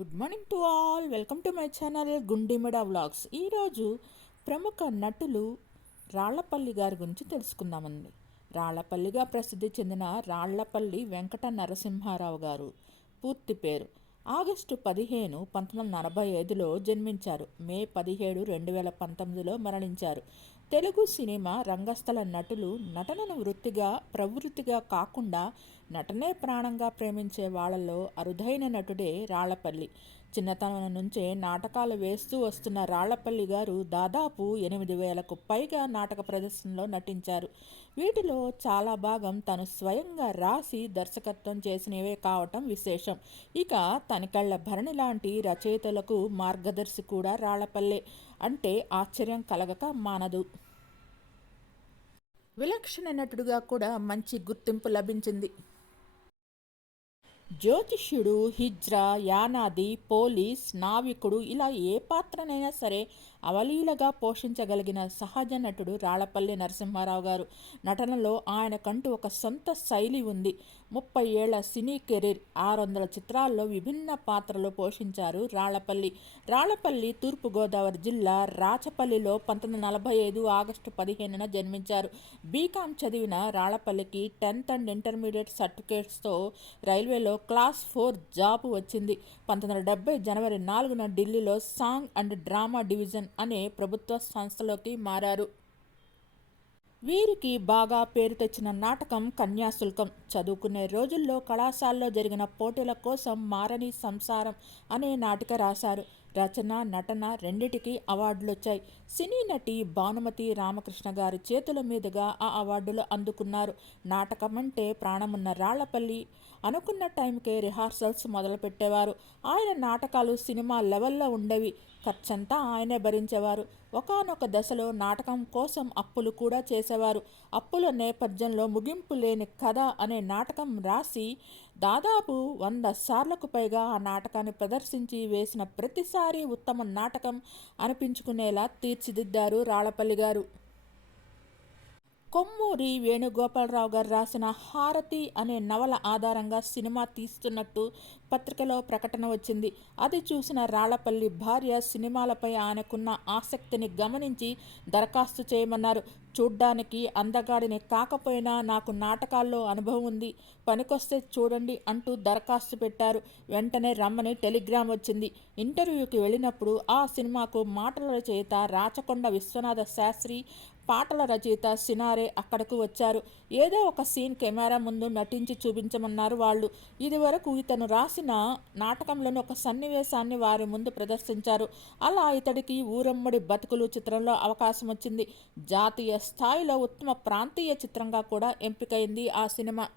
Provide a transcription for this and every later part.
Good morning to all. Welcome to my channel Gundimida vlogs. ఈరోజు ప్రముఖ నటులు రాళ్ళపల్లి గారి గురించి తెలుసుకుందామండి. రాళ్ళపల్లిగా ప్రసిద్ధి చెందిన రాళ్ళపల్లి వెంకట నరసింహారావు గారు పూర్తి పేరు. ఆగస్టు పదిహేను పంతొమ్మిది వందల నలభై ఐదులో జన్మించారు. మే పదిహేడు రెండు వేల పంతొమ్మిదిలో మరణించారు. తెలుగు సినిమా రంగస్థల నటులు నటనను వృత్తిగా ప్రవృత్తిగా కాకుండా నటనే ప్రాణంగా ప్రేమించే వాళ్ళలో అరుదైన నటుడే రాళ్ళపల్లి. చిన్నతనం నుంచే నాటకాలు వేస్తూ వస్తున్న రాళ్ళపల్లి గారు దాదాపు ఎనిమిది వేలకు పైగా నాటక ప్రదర్శనలో నటించారు. వీటిలో చాలా భాగం తను స్వయంగా రాసి దర్శకత్వం చేసినవే కావటం విశేషం. ఇక తనికళ్ళ భరణి లాంటి రచయితలకు మార్గదర్శి కూడా రాళ్ళపల్లె. అంటే ఆశ్చర్యం కలగక మానదు. విలక్షణ నటుడుగా కూడా మంచి గుర్తింపు లభించింది. జ్యోతిష్యుడు హిజ్రా యానాది పోలీస్ నావికుడు ఇలా ఏ పాత్రనైనా సరే అవలీలగా పోషించగలిగిన సహజ నటుడు రాళ్ళపల్లి నరసింహారావు గారు. నటనలో ఆయనకంటూ ఒక సొంత శైలి ఉంది. ముప్పై ఏళ్ళ సినీ కెరీర్ ఆరు వందల చిత్రాల్లో విభిన్న పాత్రలు పోషించారు రాళ్ళపల్లి రాళ్ళపల్లి తూర్పుగోదావరి జిల్లా రాచపల్లిలో పంతొమ్మిది నలభై ఐదు ఆగస్టు పదిహేనున జన్మించారు. బీకాం చదివిన రాళ్ళపల్లికి టెన్త్ అండ్ ఇంటర్మీడియట్ సర్టిఫికేట్స్తో రైల్వేలో క్లాస్ ఫోర్ జాబ్ వచ్చింది. పంతొమ్మిది వందల డెబ్బై జనవరి నాలుగున ఢిల్లీలో సాంగ్ అండ్ డ్రామా డివిజన్ అనే ప్రభుత్వ సంస్థలోకి మారారు. వీరికి బాగా పేరు తెచ్చిన నాటకం కన్యాశుల్కం. చదువుకునే రోజుల్లో కళాశాలలో జరిగిన పోటీల కోసం మారని సంసారం అనే నాటిక రాశారు. రచన నటన రెండిటికీ అవార్డులు వచ్చాయి సినీ నటి భానుమతి రామకృష్ణ గారి చేతుల మీదుగా ఆ అవార్డులు అందుకున్నారు. నాటకం అంటే ప్రాణమున్న రాళ్ళపల్లి అనుకున్న టైంకే రిహార్సల్స్ మొదలుపెట్టేవారు. ఆయన నాటకాలు సినిమా లెవెల్లో ఉండేవి. ఖర్చంతా ఆయనే భరించేవారు. ఒకనొక దశలో నాటకం కోసం అప్పులు కూడా చేసేవారు. అప్పుల నేపథ్యంలో ముగింపు లేని కథ అనే నాటకం రాసి దాదాపు వంద సార్లకు పైగా ఆ నాటకాన్ని ప్రదర్శించి వేసిన ప్రతిసారి ఉత్తమ నాటకం అనిపించుకునేలా తీర్చిదిద్దారు రాళ్ళపల్లి గారు. కొమ్మూరి వేణుగోపాలరావు గారు రాసిన హారతి అనే నవల ఆధారంగా సినిమా తీస్తున్నట్టు పత్రికలో ప్రకటన వచ్చింది. అది చూసిన రాళ్ళపల్లి భార్య సినిమాలపై ఆయనకున్న ఆసక్తిని గమనించి దరఖాస్తు చేయమన్నారు. చూడ్డానికి అందగాడిని కాకపోయినా నాకు నాటకాల్లో అనుభవం ఉంది. పనికొస్తే చూడండి అంటూ దరఖాస్తు పెట్టారు. వెంటనే రమ్మని టెలిగ్రామ్ వచ్చింది. ఇంటర్వ్యూకి వెళ్ళినప్పుడు ఆ సినిమాకు మాటల రచయిత రాచకొండ విశ్వనాథ శాస్త్రి పాటల రచయిత సినారే అక్కడకు వచ్చారు. ఏదో ఒక సీన్ కెమెరా ముందు నటించి చూపించమన్నారు వాళ్ళు. ఇదివరకు ఇతను రాసిన నాటకంలోని ఒక సన్నివేశాన్ని వారి ముందు ప్రదర్శించారు. అలా ఇతడికి ఊరమ్మడి బతుకులు చిత్రంలో అవకాశం వచ్చింది. జాతీయ స్థాయిలో ఉత్తమ ప్రాంతీయ చిత్రంగా కూడా ఎంపికైంది ఆ సినిమా.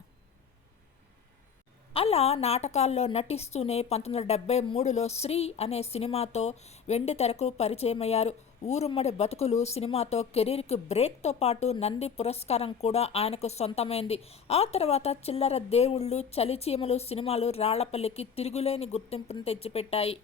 అలా నాటకాల్లో నటిస్తూనే పంతొమ్మిది వందల డెబ్బై మూడులో శ్రీ అనే సినిమాతో వెండి తెరకు పరిచయమయ్యారు. ఊరుమ్మడి బతుకులు సినిమాతో కెరీర్కి బ్రేక్తో పాటు నంది పురస్కారం కూడా ఆయనకు సొంతమైంది. ఆ తర్వాత చిల్లర దేవుళ్ళు చలిచీమలు సినిమాలు రాళ్ళపల్లికి తిరుగులేని గుర్తింపును తెచ్చిపెట్టాయి.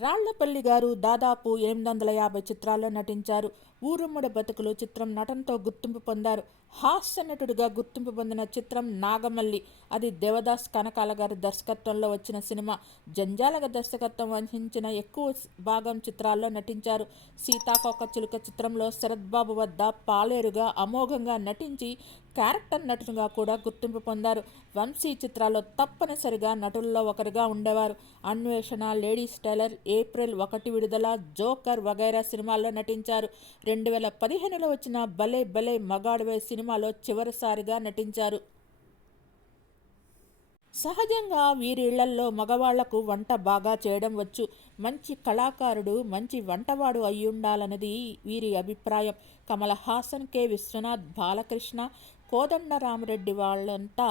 రాళ్ళపల్లి గారు దాదాపు ఎనిమిది వందల యాభై చిత్రాల్లో నటించారు. ఊరుమ్మడి బతుకులు చిత్రం నటనతో గుర్తింపు పొందారు. హాస్య నటుడిగా గుర్తింపు పొందిన చిత్రం నాగమల్లి. అది దేవదాస్ కనకాల గారి దర్శకత్వంలో వచ్చిన సినిమా. జంజాలగ దర్శకత్వం వహించిన ఎక్కువ భాగం చిత్రాల్లో నటించారు. సీతాకోక చిలుక చిత్రంలో శరద్బాబు వద్ద పాలేరుగా అమోఘంగా నటించి క్యారెక్టర్ నటునిగా కూడా గుర్తింపు పొందారు. వంశీ చిత్రాల్లో తప్పనిసరిగా నటుల్లో ఒకరిగా ఉండేవారు. అన్వేషణ లేడీస్ టైలర్ ఏప్రిల్ ఒకటి విడుదల జోకర్ వగైరా సినిమాల్లో నటించారు. రెండు వేల పదిహేనులో వచ్చిన భలే భలే వేసి సినిమాలో చివరిసారిగా నటించారు. సహజంగా వీరిళ్ళల్లో మగవాళ్ళకు వంట బాగా చేయడం వచ్చు. మంచి కళాకారుడు మంచి వంటవాడు అయ్యుండాలన్నది వీరి అభిప్రాయం. కమల హాసన్ కె. విశ్వనాథ్ బాలకృష్ణ కోదండరామరెడ్డి వాళ్ళంతా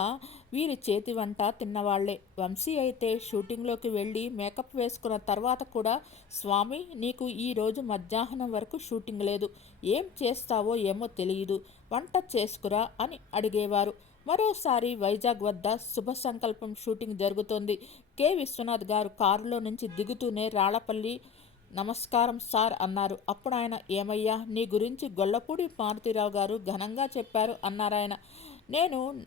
వీరి చేతి వంట తిన్నవాళ్ళే. వంశీ అయితే షూటింగ్లోకి వెళ్ళి మేకప్ వేసుకున్న తర్వాత కూడా స్వామి నీకు ఈరోజు మధ్యాహ్నం వరకు షూటింగ్ లేదు. ఏం చేస్తావో ఏమో తెలియదు వంట చేసుకురా అని అడిగేవారు. మరోసారి వైజాగ్ వద్ద శుభ సంకల్పం షూటింగ్ జరుగుతోంది. కె. విశ్వనాథ్ గారు కారులో నుంచి దిగుతూనే రాళ్ళపల్లి నమస్కారం సార్ అన్నారు. అప్పుడు ఆయన ఏమయ్యా నీ గురించి గొల్లపూడి మారుతిరావు గారు ఘనంగా చెప్పారు అన్నారాయన నేను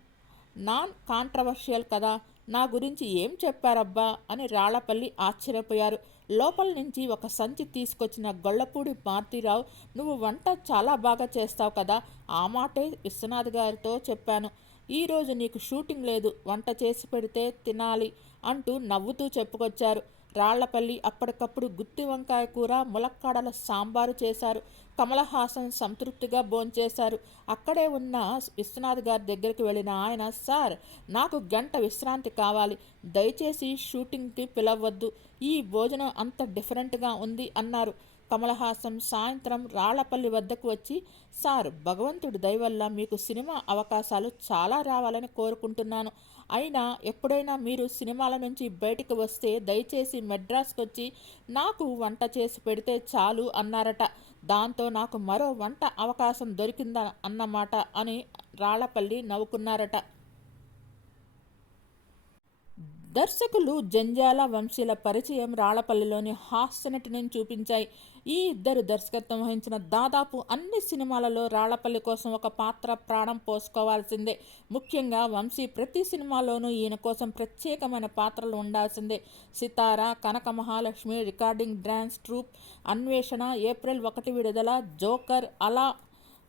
నాన్ కాంట్రవర్షియల్ కదా నా గురించి ఏం చెప్పారబ్బా అని రాళ్ళపల్లి ఆశ్చర్యపోయారు. లోపల నుంచి ఒక సంచి తీసుకొచ్చిన గొల్లపూడి మారుతిరావు నువ్వు వంట చాలా బాగా చేస్తావు కదా ఆ మాటే విశ్వనాథ్ గారితో చెప్పాను. ఈరోజు నీకు షూటింగ్ లేదు వంట చేసి పెడితే తినాలి అంటూ నవ్వుతూ చెప్పుకొచ్చారు. రాళ్ళపల్లి అప్పటికప్పుడు గుత్తి వంకాయ కూర ములక్కాడల సాంబారు చేశారు. కమలహాసన్ సంతృప్తిగా భోంచేశారు. అక్కడే ఉన్న విశ్వనాథ్ గారి దగ్గరికి వెళ్ళిన ఆయన సార్ నాకు గంట విశ్రాంతి కావాలి. దయచేసి షూటింగ్కి పిలవద్దు. ఈ భోజనం అంత డిఫరెంట్గా ఉంది అన్నారు. కమలహాసం సాయంత్రం రాళ్ళపల్లి వద్దకు వచ్చి సార్ భగవంతుడి దయవల్ల మీకు సినిమా అవకాశాలు చాలా రావాలని కోరుకుంటున్నాను. అయినా ఎప్పుడైనా మీరు సినిమాల నుంచి బయటికి వస్తే దయచేసి మెడ్రాస్కి వచ్చి నాకు వంట చేసి పెడితే చాలు అన్నారట. దాంతో నాకు మరో వంట అవకాశం దొరికిందా అన్నమాట అని రాళ్ళపల్లి నవ్వుకున్నారట. దర్శకులు జంజాల వంశీల పరిచయం రాళ్ళపల్లిలోని హాస్యనటిని చూపించాయి. ఈ ఇద్దరు దర్శకత్వం వహించిన దాదాపు అన్ని సినిమాలలో రాళ్ళపల్లి కోసం ఒక పాత్ర ప్రాణం పోసుకోవాల్సిందే. ముఖ్యంగా వంశీ ప్రతి సినిమాలోనూ ఈయన కోసం ప్రత్యేకమైన పాత్రలు ఉండాల్సిందే. Sitara Kanaka Mahalakshmi recording dance troupe Anveshana April ఒకటి విడుదల జోకర్ అలా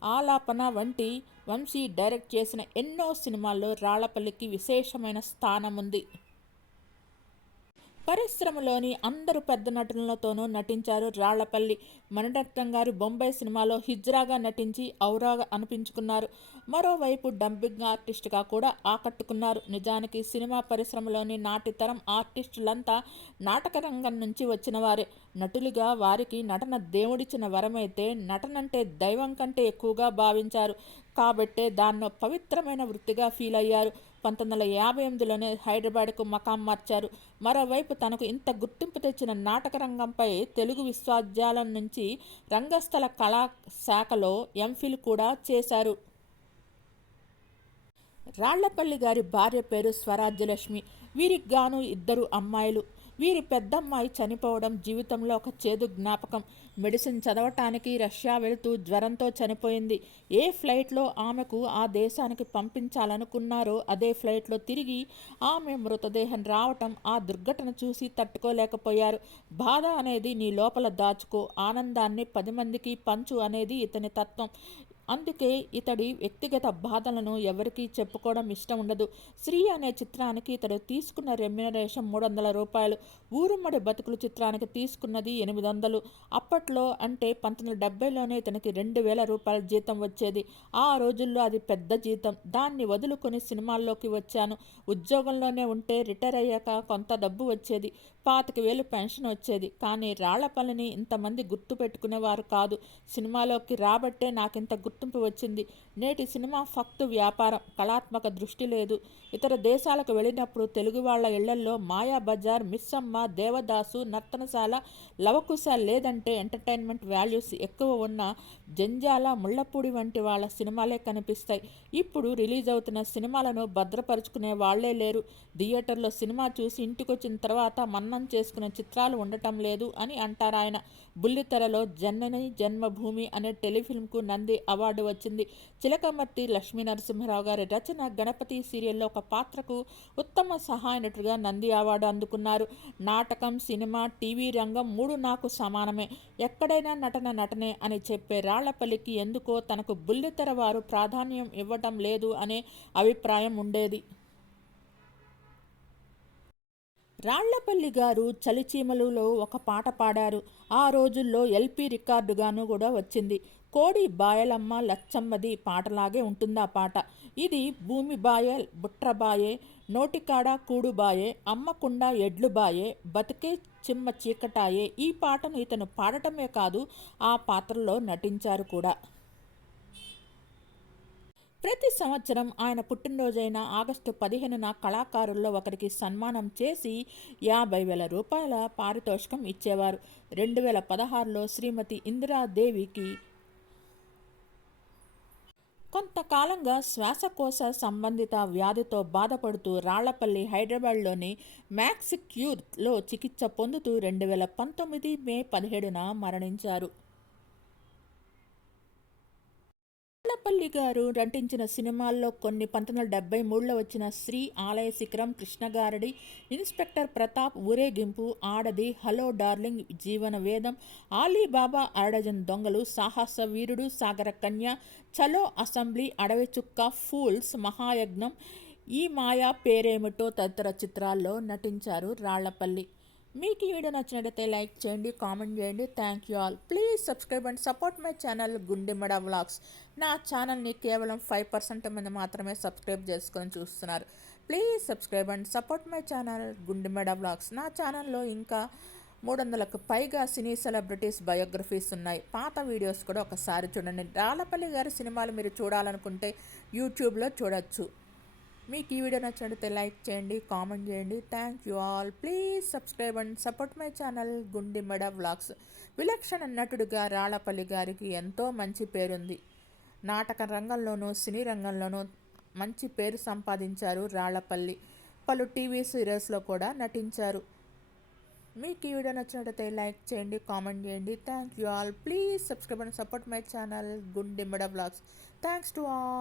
ఆలాపన వంటి వంశీ డైరెక్ట్ చేసిన ఎన్నో సినిమాల్లో రాళ్ళపల్లికి విశేషమైన స్థానం ఉంది పరిశ్రమలోని అందరు పెద్ద నటులతోనూ నటించారు రాళ్ళపల్లి. మణిరత్నం గారు బొంబాయి సినిమాలో హిజ్రాగా నటించి ఔరాగా అనిపించుకున్నారు. మరోవైపు డంపింగ్ ఆర్టిస్ట్గా కూడా ఆకట్టుకున్నారు. నిజానికి సినిమా పరిశ్రమలోని నాటి తరం ఆర్టిస్టులంతా నాటక రంగం నుంచి వచ్చిన వారే. నటులుగా వారికి నటన దేవుడిచ్చిన వరమైతే నటనంటే దైవం కంటే ఎక్కువగా భావించారు. కాబట్టే దాన్నో పవిత్రమైన వృత్తిగా ఫీల్ అయ్యారు పంతొమ్మిది వందల యాభై ఎనిమిదిలోనే హైదరాబాద్కు మకాం మార్చారు. మరోవైపు తనకు ఇంత గుర్తింపు తెచ్చిన నాటక రంగంపై తెలుగు విశ్వవిద్యాలయం నుంచి రంగస్థల కళా శాఖలో ఎంఫిల్ కూడా చేశారు. రాళ్ళపల్లి గారి భార్య పేరు స్వరాజ్యలక్ష్మి. వీరికి గాను ఇద్దరు అమ్మాయిలు. వీరి పెద్దమ్మాయి చనిపోవడం జీవితంలో ఒక చేదు జ్ఞాపకం. మెడిసిన్ చదవటానికి రష్యా వెళుతూ జ్వరంతో చనిపోయింది. ఏ ఫ్లైట్లో ఆమెకు ఆ దేశానికి పంపించాలనుకున్నారో అదే ఫ్లైట్లో తిరిగి ఆమె మృతదేహం రావటం ఆ దుర్ఘటన చూసి తట్టుకోలేకపోయారు. బాధ అనేది నీ లోపల దాచుకో. ఆనందాన్ని పది మందికి పంచు అనేది ఇతని తత్వం. అందుకే ఇతడి వ్యక్తిగత బాధలను ఎవరికీ చెప్పుకోవడం ఇష్టం ఉండదు. శ్రీ అనే చిత్రానికి ఇతడు తీసుకున్న రెమ్యునరేషన్ మూడు వందల రూపాయలు. ఊరుమ్మడి బతుకులు చిత్రానికి తీసుకున్నది ఎనిమిది వందలు అప్పట్లో అంటే పంతొమ్మిది డెబ్బైలోనే ఇతనికి రెండు వేల రూపాయల జీతం వచ్చేది. ఆ రోజుల్లో అది పెద్ద జీతం. దాన్ని వదులుకొని సినిమాల్లోకి వచ్చాను. ఉద్యోగంలోనే ఉంటే రిటైర్ అయ్యాక కొంత డబ్బు వచ్చేది. పాతిక వేలు పెన్షన్ వచ్చేది. కానీ రాళ్ళపల్లిని ఇంతమంది గుర్తు పెట్టుకునేవారు కాదు. సినిమాలోకి రాబట్టే నాకింత గుర్తింపు వచ్చింది. నేటి సినిమా ఫక్తు వ్యాపారం కళాత్మక దృష్టి లేదు. ఇతర దేశాలకు వెళ్ళినప్పుడు తెలుగు వాళ్ళ ఇళ్ళల్లో మాయా బజార్ మిస్సమ్మ దేవదాసు నర్తనశాల లవకుశ లేదంటే ఎంటర్టైన్మెంట్ వాల్యూస్ ఎక్కువ ఉన్న జంజాల ముళ్ళపూడి వంటి వాళ్ళ సినిమాలే కనిపిస్తాయి. ఇప్పుడు రిలీజ్ అవుతున్న సినిమాలను భద్రపరుచుకునే వాళ్ళే లేరు. థియేటర్లో సినిమా చూసి ఇంటికొచ్చిన తర్వాత మన చేసుకునే చిత్రాలు ఉండటం లేదు అని అంటారు ఆయన. బుల్లితెరలో జన్నని జన్మభూమి అనే టెలిఫిల్మ్కు నంది అవార్డు వచ్చింది. చిలకమర్తి లక్ష్మీ నరసింహరావు గారి రచన గణపతి సీరియల్లో ఒక పాత్రకు ఉత్తమ సహాయ నటుడిగా నంది అవార్డు అందుకున్నారు. నాటకం సినిమా టీవీ రంగం మూడు నాకు సమానమే. ఎక్కడైనా నటన నటనే అని చెప్పే రాళ్ళపల్లికి ఎందుకో తనకు బుల్లితెర వారు ప్రాధాన్యం ఇవ్వటం లేదు అనే అభిప్రాయం ఉండేది. రాళ్ళపల్లి గారు చలిచీమలులో ఒక పాట పాడారు. ఆ రోజుల్లో ఎల్పి రికార్డుగాను కూడా వచ్చింది. కోడి బాయలమ్మ లచ్చమ్మది పాటలాగే ఉంటుంది ఆ పాట. ఇది భూమి బాయే బుట్రబాయే నోటికాడ కూడుబాయే అమ్మకుండా ఎడ్లు బాయే బతికే చిమ్మ చీకటాయే ఈ పాటను ఇతను పాడటమే కాదు ఆ పాత్రలో నటించారు కూడా. ప్రతి సంవత్సరం ఆయన పుట్టినరోజైన ఆగస్టు పదిహేనున కళాకారుల్లో ఒకరికి సన్మానం చేసి యాభై వేల రూపాయల పారితోషికం ఇచ్చేవారు. రెండు వేల పదహారులో శ్రీమతి ఇందిరాదేవికి కొంతకాలంగా శ్వాసకోశ సంబంధిత వ్యాధితో బాధపడుతూ రాళ్ళపల్లి హైదరాబాద్లోని మ్యాక్సిక్యూర్లో చికిత్స పొందుతూ రెండు వేల పంతొమ్మిది మే పదిహేడున మరణించారు. రాళ్ళపల్లి గారు నటించిన సినిమాల్లో కొన్ని పంతొమ్మిది వందల డెబ్బై మూడులో వచ్చిన శ్రీ ఆలయ శిఖరం కృష్ణగారడి ఇన్స్పెక్టర్ ప్రతాప్ ఊరేగింపు ఆడది హలో డార్లింగ్ జీవన వేదం ఆలీబాబా అరడజన్ దొంగలు సాహస వీరుడు సాగర కన్య చలో అసెంబ్లీ అడవి చుక్క ఫూల్స్ మహాయజ్ఞం ఈ మాయా పేరేమిటో తదితర చిత్రాల్లో నటించారు రాళ్ళపల్లి. మీకు ఈ వీడియో నచ్చినట్లయితే లైక్ చేయండి కామెంట్ చేయండి. Thank you all please subscribe and support my channel Gundemada vlogs నా ఛానల్ని కేవలం ఫైవ్ పర్సెంట్ మంది మాత్రమే సబ్స్క్రైబ్ చేసుకొని చూస్తున్నారు. Please subscribe and support my channel Gundemada vlogs నా ఛానల్లో ఇంకా మూడు వందలకు పైగా సినీ సెలబ్రిటీస్ బయోగ్రఫీస్ ఉన్నాయి. పాత వీడియోస్ కూడా ఒకసారి చూడండి. రాళ్ళపల్లి గారి సినిమాలు మీరు చూడాలనుకుంటే యూట్యూబ్లో చూడొచ్చు. మీకు ఈ వీడియో నచ్చినట్లయితే లైక్ చేయండి కామెంట్ చేయండి. Thank you all please subscribe and support my channel Gundimeda vlogs విలక్షణ నటుడిగా రాళ్ళపల్లి గారికి ఎంతో మంచి పేరుంది. నాటక రంగంలోనూ సినీ రంగంలోనూ మంచి పేరు సంపాదించారు రాళ్ళపల్లి పలు టీవీ సీరియల్స్లో కూడా నటించారు. మీకు ఈ వీడియో నచ్చినట్లయితే లైక్ చేయండి కామెంట్ చేయండి. Thank you all please subscribe and support my channel Gundimeda vlogs thanks to all